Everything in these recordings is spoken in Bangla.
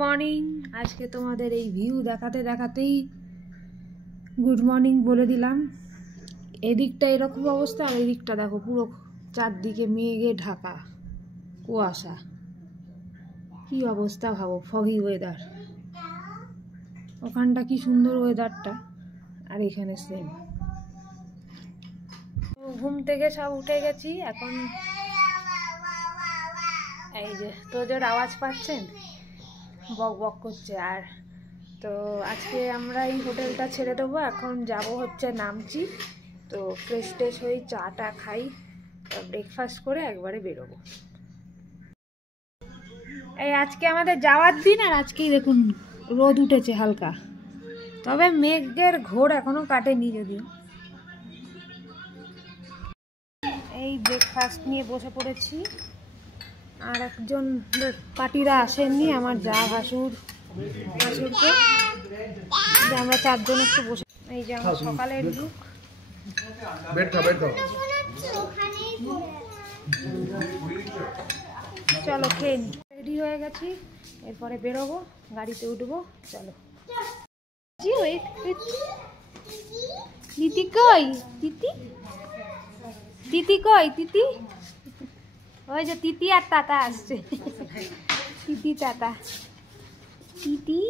মর্নিং। আজকে তোমাদের এই ভিউ দেখাতে দেখাতেই গুড মর্নিং বলে দিলাম। এদিকটা এরকম অবস্থা, আর এদিকটা দেখো পুরো চারদিকে মেঘে ঢাকা, কুয়াশা। কি অবস্থা ভাবো, ফগি ওয়েদার। ওখানটা কি সুন্দর ওয়েদারটা, আর এখানে সেম। ঘুম থেকে সব উঠে গেছি এখন। এই যে তোদের আওয়াজ পাচ্ছেন, বক বক করছে। আর তো আজকে আমরা এই হোটেলটা ছেড়ে দেবো, এখন যাব হচ্ছে নামচি। তো ফ্রেশ ট্রেশ হয়ে চাটা খাই, ব্রেকফাস্ট করে একবারে বেরোবো। এই আজকে আমাদের যাওয়ার দিন, আর আজকেই দেখুন রোদ উঠেছে হালকা, তবে মেঘের ঘোর এখনো কাটেনি যদিও। এই ব্রেকফাস্ট নিয়ে বসে পড়েছি, আর একজন পার্টিরা আসেননি, আমার যা ভাসুরকে আমরা চারজন একটু বসে। এই যে আমার সকালের লুক। চলো খেয়ে নি। রেডি হয়ে গেছি, এরপরে বেরোবো, গাড়িতে উঠবো। চলো। তিতি কই? তিতি কই? তিতি ওই যে তিতি আর তাতা আসছে। তিতি তাতা। তিতি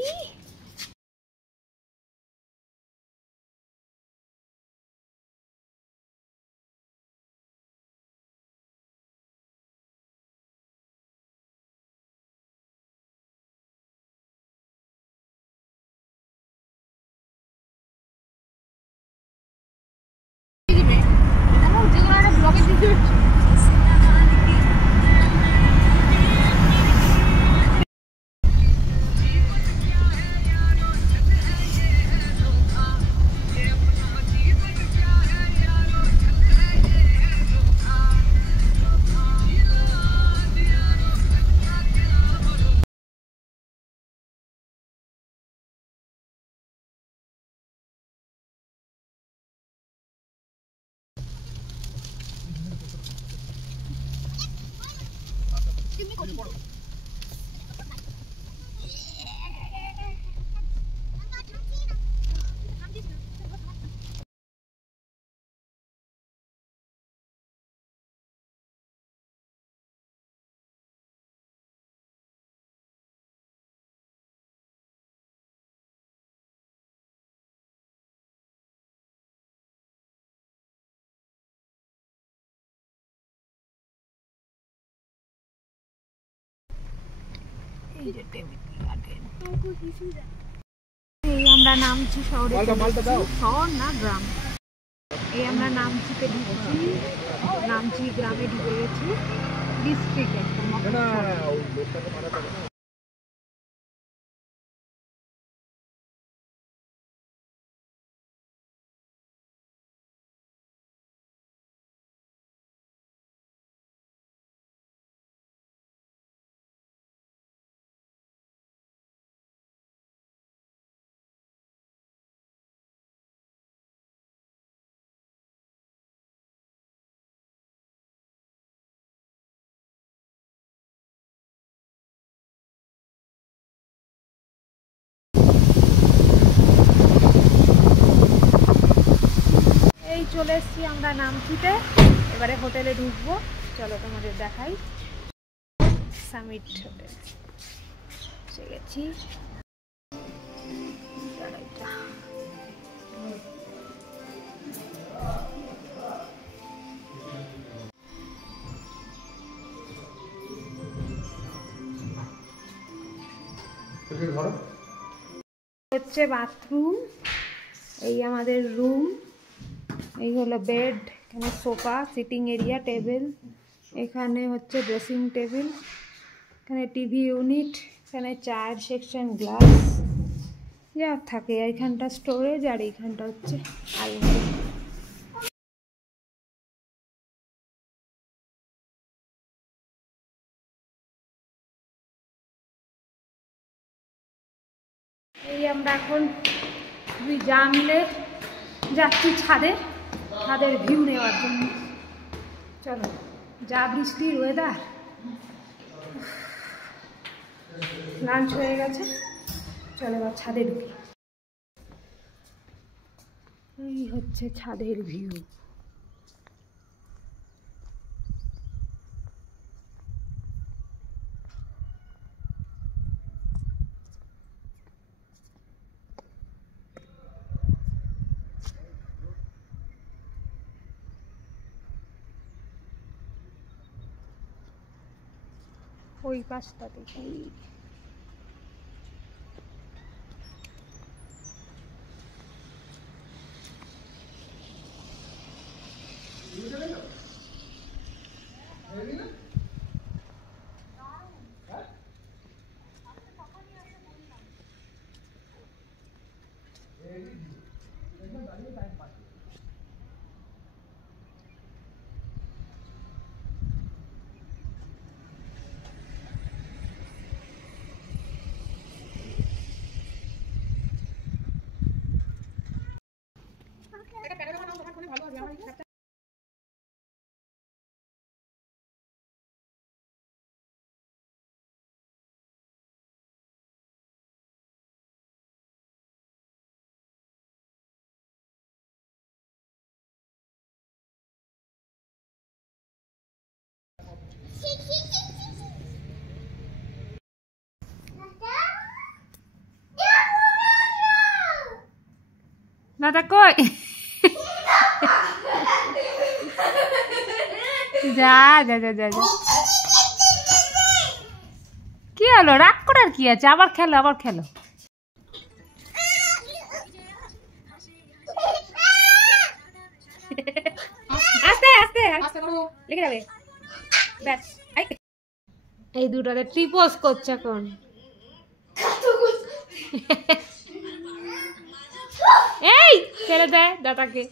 এই আমরা নামছি শহরে, শহর না গ্রাম। এই আমরা নামচিতে ঢুকেছি, নামচি গ্রামে ঢুকে গেছি, ডিস্ট্রিক্ট একদম। চলে এসছি আমরা নামচিতে, এবারে হোটেলে ঢুকবো। চলো তোমাদের দেখাই। সামিট হোটেল এসে গেছি। হচ্ছে বাথরুম, এই আমাদের রুম, এই হলো বেড, এখানে সোফা, সিটিং এরিয়া, টেবিল, এখানে হচ্ছে ড্রেসিং টেবিল, এখানে টিভি ইউনিট, এখানে চায়ের সেকশন, গ্লাস যা থাকে, এইখানটা স্টোরেজ, আর এইখানটা হচ্ছে আলমারি। এই আমরা এখন দুই যা মিলে যাচ্ছি ছাদের ভিউ নেওয়ার জন্য। চলো, যা বৃষ্টির ওয়েদার, লাঞ্চ হয়ে গেছে, চলো এবার ছাদে ঢুকি। এই হচ্ছে ছাদের ভিউ। ওই পাশটা দেখি। দাদা কই? যা যা যা যা যা। কি হলো, রাগ করার কি আছে? আবার খেলো, আবার খেলো। আস্তে আস্তে লেগে যাবে। ব্যাস, এই দুটাতে ট্রিপোজ করছে এখন। এই ছেড়ে দে দাদাকে।